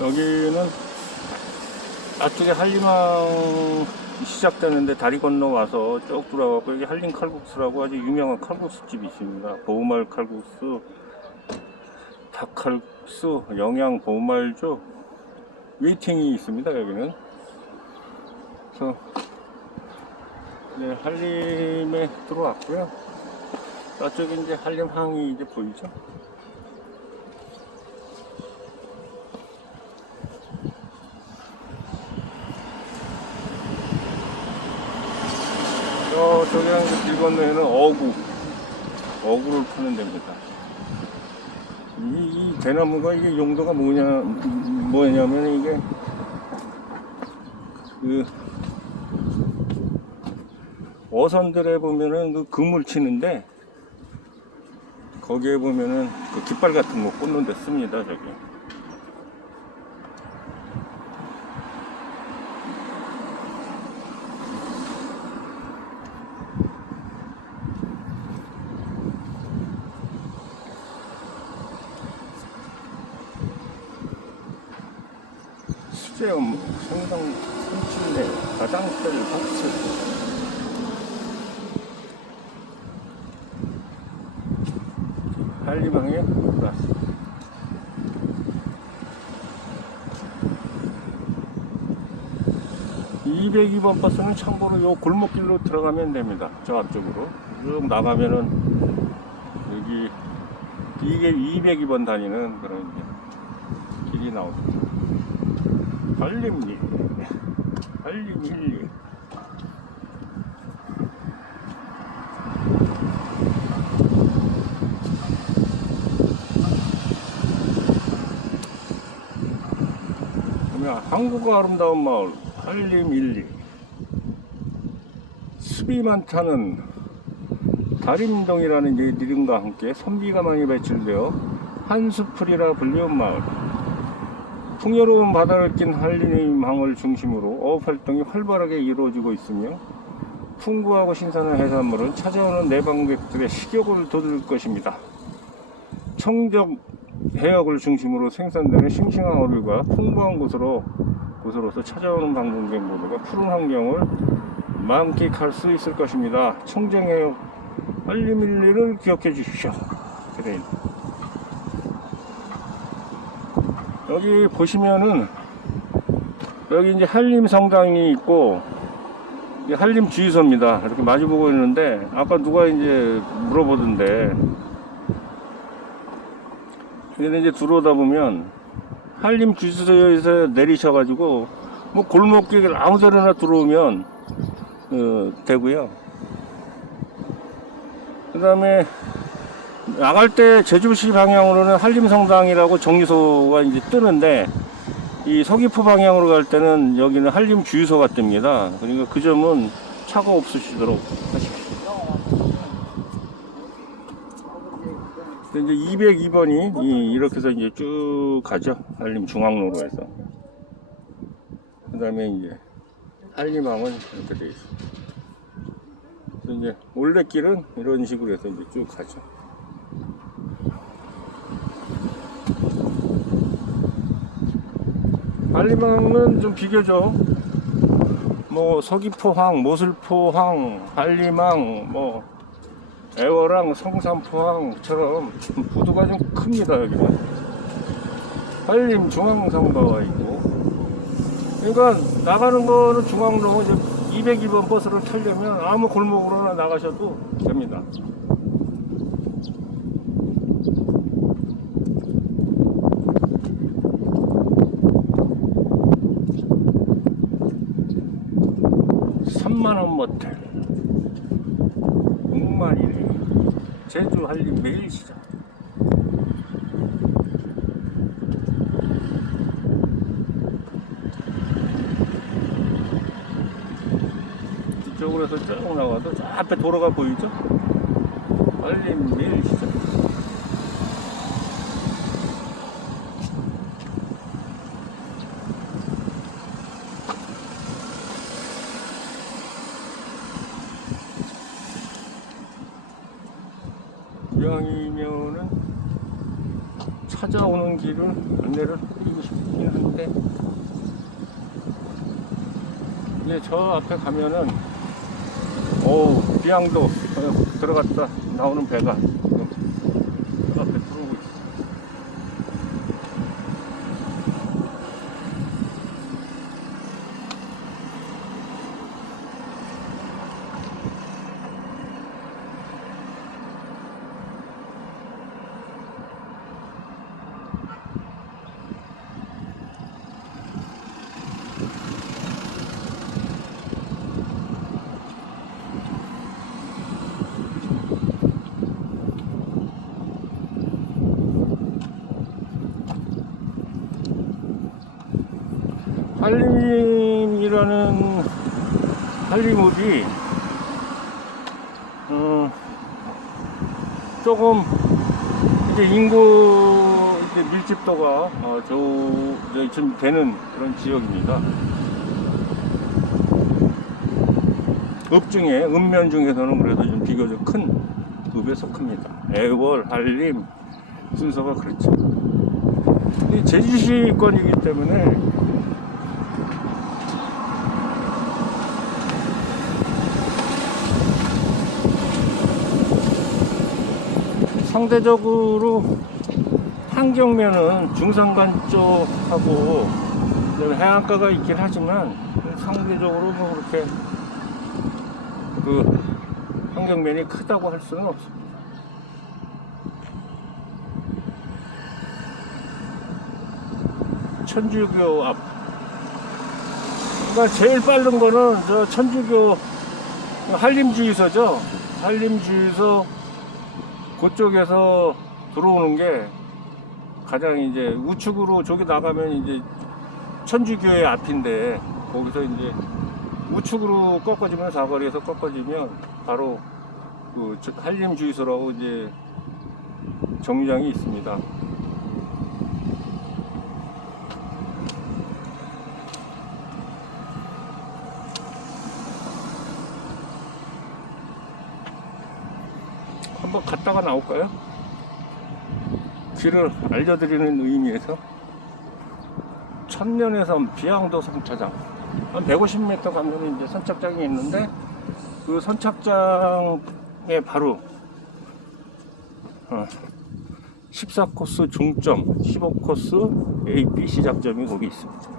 여기는 앞쪽에 한림항 시작되는데 다리 건너 와서 쭉 돌아가고 여기 한림 칼국수라고 아주 유명한 칼국수 집이 있습니다. 보말 칼국수, 닭칼국수, 영양 보말조 웨이팅이 있습니다. 여기는 그래서 네, 한림에 들어왔고요. 저쪽에 이제 한림항이 이제 보이죠? 저, 저기랑 길 건너에는 어구, 어구를 푸는 데입니다. 이, 이 대나무가 이게 용도가 뭐냐, 뭐냐면 이게, 그, 어선들에 보면은 그 그물 치는데, 거기에 보면은 그 깃발 같은 거 꽂는 데 씁니다, 저기. 수제 업무, 생성, 삼칠내, 가장들, 박스. 한리방에 플러스. (202번) 버스는 참고로 요 골목길로 들어가면 됩니다 저 앞쪽으로 쭉 나가면은 여기 이게 202번 다니는 그런 길이 나옵니 힐리. 그러면 한국의 아름다운 마을 한림 일리. 숲이 많다는 다림동이라는 이 이름과 함께 선비가 많이 배출되어 한수풀이라 불리운 마을 풍요로운 바다를 낀 한림항을 중심으로 어업 활동이 활발하게 이루어지고 있으며 풍부하고 신선한 해산물은 찾아오는 내방객들의 식욕을 돋울 것입니다. 청적 해역을 중심으로 생산되는 싱싱한 어류가 풍부한 곳으로 곳으로서 찾아오는 방문객 모두가 푸른 환경을 만끽할 수 있을 것입니다. 청정해역 한림일리를 기억해 주십시오. 그래. 여기 보시면은 여기 이제 한림 성당이 있고 한림 주유소입니다. 이렇게 마주보고 있는데 아까 누가 이제 물어보던데 근데 이제 들어오다 보면 한림 주유소에서 내리셔가지고 뭐 골목길 아무 데나 들어오면 어, 되고요. 그 다음에 나갈 때 제주시 방향으로는 한림성당이라고 정류소가 이제 뜨는데 이 서귀포 방향으로 갈 때는 여기는 한림 주유소가 뜹니다. 그러니까 그 점은 차가 없으시도록 하십시오. 근데 이제 202번이 이렇게 해서 이제 쭉 가죠. 한림 중앙로로 해서. 그 다음에 이제 한림항은 이렇게 있습니다. 그래서 이제 올레길은 이런 식으로 해서 이제 쭉 가죠. 한림항은 좀 비교적 뭐 서귀포항, 모슬포항, 한림항, 뭐 애월항, 성산포항처럼 부두가 좀 큽니다 여기는. 한림 중앙선거가 있고. 그러니까 나가는 거는 중앙로 이제 202번 버스를 타려면 아무 골목으로나 나가셔도 됩니다. 삼만원 모텔. 6만 1위 제주 한림 매일시장 이쪽으로 해서 쭉 나가도 저 앞에 도로가 보이죠? 한림 매일시장 이왕이면은 찾아오는 길을 안내를 드리고 싶긴 한데. 때 이제 저 앞에 가면은 어우 비양도 어, 들어갔다 나오는 배가 한림이라는 한림읍이 어, 조금 이제 인구 이제 밀집도가 어, 저, 저, 좀 되는 그런 지역입니다. 읍 중에 읍면 중에서는 그래도 좀 비교적 큰 읍에 속합니다. 애월, 한림 순서가 그렇죠. 이 제주시권이기 때문에 상대적으로 환경면은 중산간 쪽하고 해안가가 있긴 하지만 상대적으로 뭐 그렇게 그 환경면이 크다고 할 수는 없습니다. 천주교 앞. 그러니까 제일 빠른 거는 저 천주교 한림주의소죠. 한림주의소 그쪽에서 들어오는 게 가장 이제 우측으로 저기 나가면 이제 천주교의 앞인데 거기서 이제 우측으로 꺾어지면 사거리에서 꺾어지면 바로 그 저- 한림주의소라고 이제 정류장이 있습니다. 한번 갔다가 나올까요? 길을 알려드리는 의미에서 천년에섬 비양도 선착장 한 150m 가면 이제 선착장이 있는데 그 선착장에 바로 어, 14코스 중점 15코스 A, B 시작점이 거기 있습니다.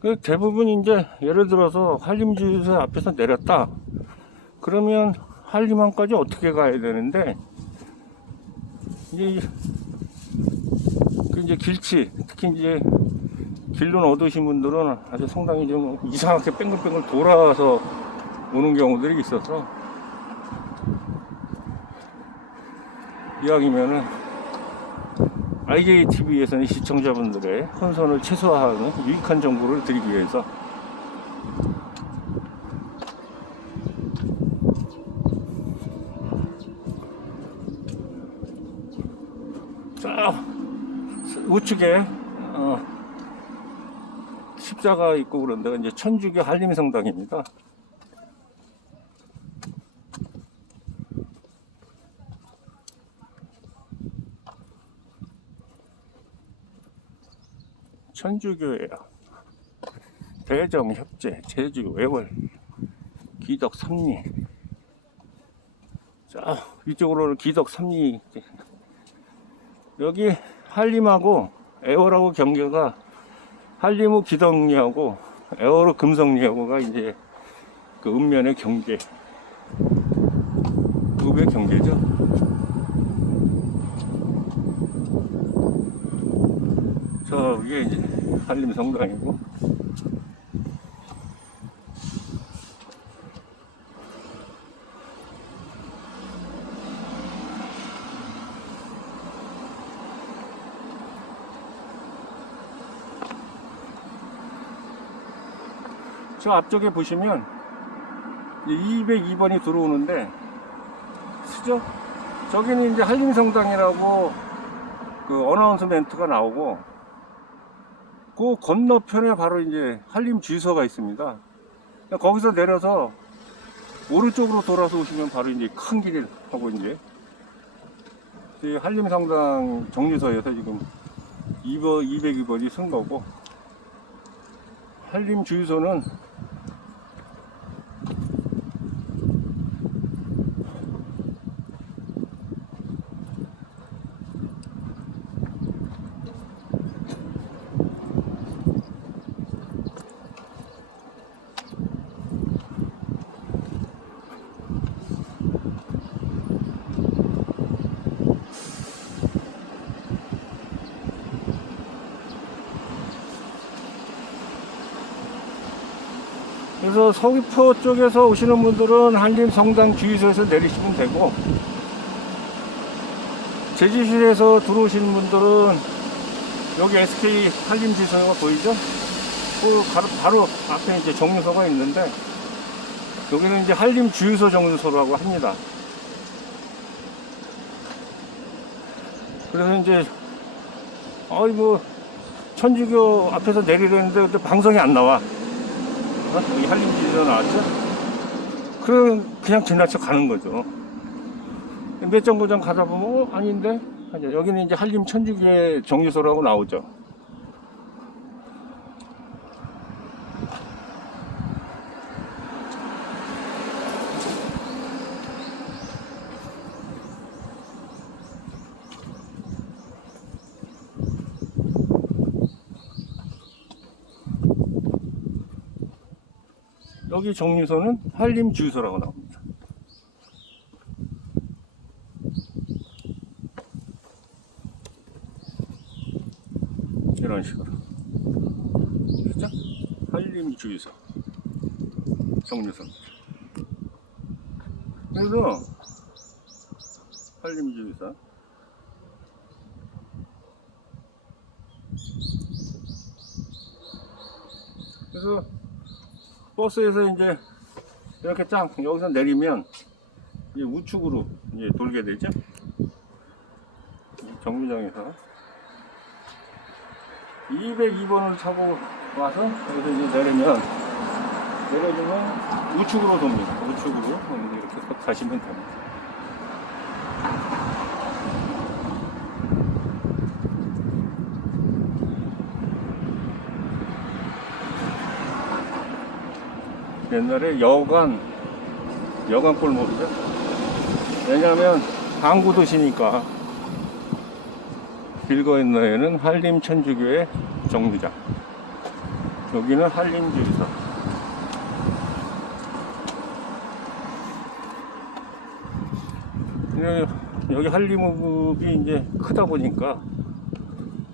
그 대부분 이제 예를 들어서 한림주유소 앞에서 내렸다. 그러면 한림항까지 어떻게 가야 되는데 이제 이- 그 이제 길치 특히 이제 길론 얻으신 분들은 아주 상당히 좀 이상하게 뺑글뺑글 돌아서 오는 경우들이 있어서 이왕이면은 IJTV에서는 시청자분들의 혼선을 최소화하는 유익한 정보를 드리기 위해서 자 우측에 어, 십자가 있고 그런 데가 이제 천주교 한림성당입니다. 천주교예요. 대정 협재 제주 외월 기덕 삼리 자 위쪽으로는 기덕 삼리 여기 한림하고 애월하고 경계가 한림후 기덕리하고 애월후 금성리하고가 이제 그 읍면의 경계 읍의 경계죠. 저 위에 이제 한림 성당이고 저 앞쪽에 보시면 202번이 들어오는데 쓰죠? 저기는 이제 한림성당이라고 그 어나운스멘트가 나오고 그 건너편에 바로 이제 한림 주유소가 있습니다. 거기서 내려서 오른쪽으로 돌아서 오시면 바로 이제 큰 길을 하고 이제 이 한림 성당 정류소에서 지금 2번, 202번이 쓴 거고 한림 주유소는 그래서 서귀포 쪽에서 오시는 분들은 한림성당 주유소에서 내리시면 되고 제주시에서 들어오시는 분들은 여기 SK 한림 주유소가 보이죠? 그 바로, 바로 앞에 이제 정류소가 있는데 여기는 이제 한림 주유소 정류소라고 합니다. 그래서 이제 아이 뭐 천주교 앞에서 내리려는데 방송이 안 나와. 어? 여기 한림지에서 나왔죠? 그럼 그냥 지나쳐 가는 거죠. 몇 정거장 가다 보면 어, 아닌데. 여기는 이제 한림 천주교의 정류소라고 나오죠. 여기 정류소는 한림 주유소라고 나옵니다. 이런 식으로. 그죠? 한림 주유소. 정류소입니다. 그래서 한림 주유소. 그래서 버스에서 이제 이렇게 짱 여기서 내리면 이제 우측으로 이제 돌게 되죠. 이 정류장에서 202번을 타고 와서 여기서 이제 내리면 내려주면 우측으로 돕니다. 우측으로 이렇게 가시면 됩니다. 옛날에 여관 여관 골목이죠. 왜냐하면 항구 도시니까 길 건너에는 한림 천주교의 정류장. 여기는 한림 주유소. 근데 여기 한림읍이 이제 크다 보니까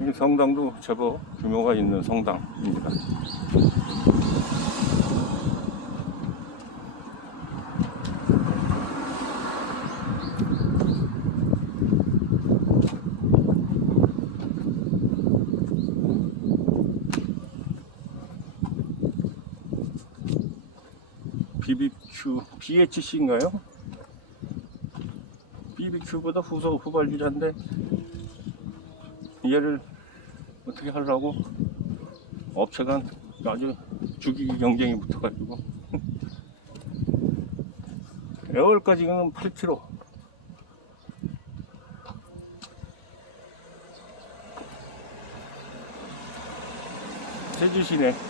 이 성당도 제법 규모가 있는 성당입니다. BBQ, BHC인가요? BBQ보다 후소 후발주자인데 얘를 어떻게 하려고 업체가 아주 죽이기 경쟁이 붙어가지고. 에어까지는 8km 제주시내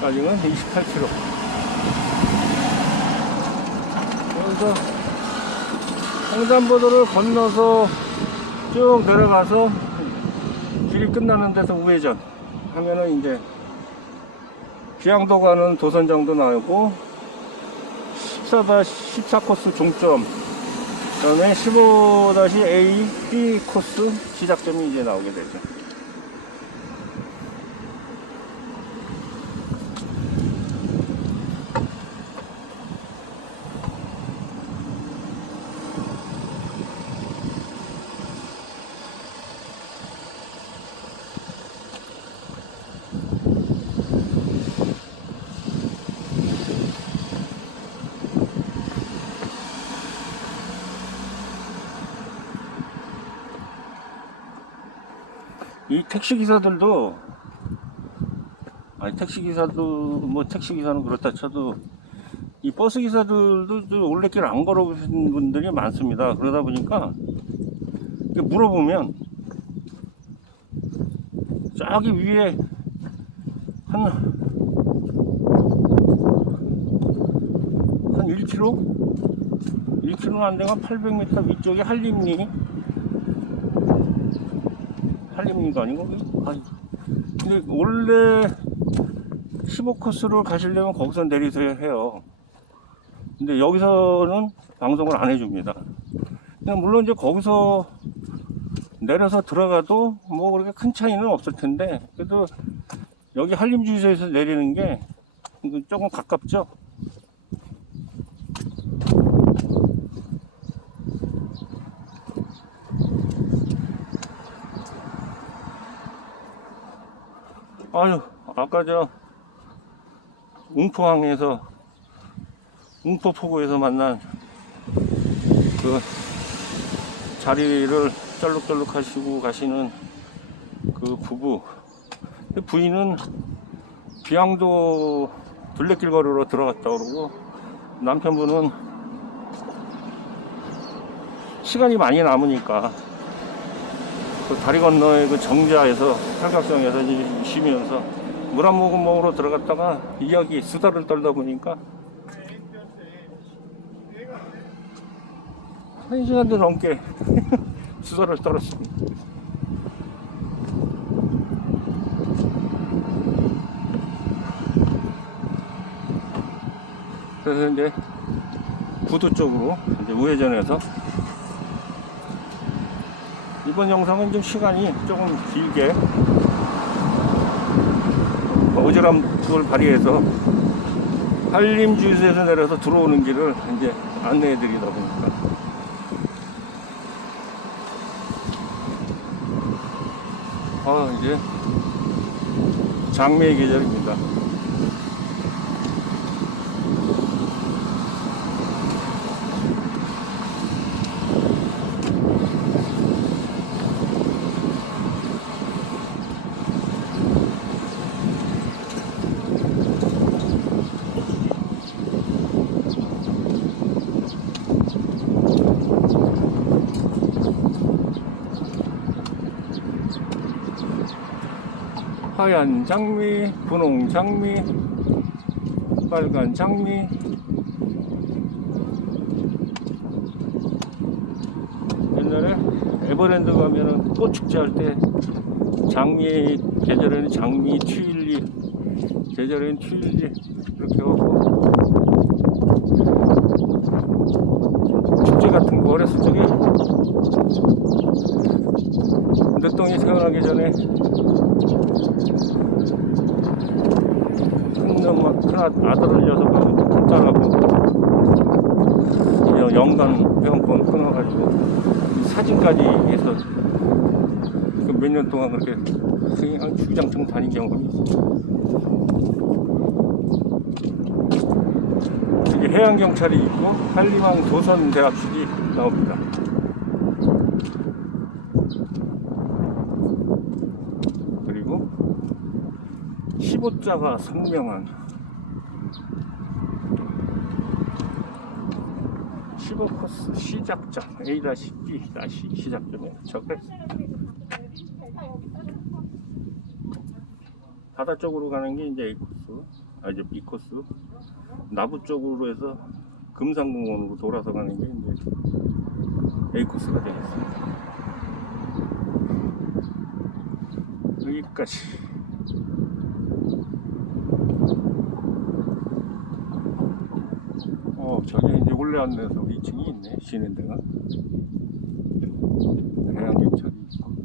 까지는 28km. 여기서 횡단보도를 건너서 쭉 내려가서 길이 끝나는 데서 우회전 하면은 이제 비양도 가는 도선장도 나오고 14 14 코스 종점 그 다음에 15-A B 코스 시작점이 이제 나오게 되죠. 이 택시 기사들도 아니 택시 기사도 뭐 택시 기사는 그렇다 쳐도 이 버스 기사들도 또 올레길 안 걸어보신 분들이 많습니다. 그러다 보니까 물어보면 저기 위에 한, 한 1km? 1km 안 되면 800m 위쪽에 한림리 한림리가 아니고? 아니. 근데 원래 15코스를 가시려면 거기서 내리셔야 해요. 근데 여기서는 방송을 안 해줍니다. 물론 이제 거기서 내려서 들어가도 뭐 그렇게 큰 차이는 없을 텐데 그래도 여기 한림주유소에서 내리는 게 조금 가깝죠 아유, 아까 저 웅포항에서 웅포포구에서 만난 그 자리를 쩔룩쩔룩 하시고 가시는 그 부부. 그 부인은 비양도 둘레길 거리로 들어갔다 그러고 남편분은 시간이 많이 남으니까 그 다리 건너의 그 정자에서 이제 쉬면서 물 한 모금 먹으러 들어갔다가 이야기 수다를 떨다 보니까 한 시간도 넘게 수다를 떨었습니다. 그래서 이제 구도 쪽으로 이제 우회전해서 이번 영상은 좀 시간이 조금 길게 어지럼을 발휘해서 한림주유소에서 내려서 들어오는 길을 이제 안내해 드리다 보니까. 아 이제 장미의 계절입니다 하얀 장미, 분홍 장미, 빨간 장미. 옛날에 에버랜드 가면은 꽃 축제 할 때 장미 계절에는 장미 튀일리, 계절에는 튀일리 이렇게 하고 축제 같은 거 어렸을 적에 늦동이 태어나기 전에 아- 아들을 딸하고 여- 연간 회원권 끊어가지고 사진까지 해서 그몇년 동안 그렇게 그냥 주장청 다닌 경험이 있어요. 여기 해양경찰이 있고 한림항 도선대합실이 나옵니다. 그리고 15자가 선명한 15코스 시작점 A-B 시작점에 적혀 있습니다. 바다 쪽으로 가는 게 이제 A 코스, 아 이제 B 코스. 나부 쪽으로 해서 금산공원으로 돌아서 가는 게 이제 A 코스가 되겠습니다. 여기까지. 어, 저기 이제 몰래 안내서 2층이 있네 시내대가. 해양경찰이 있고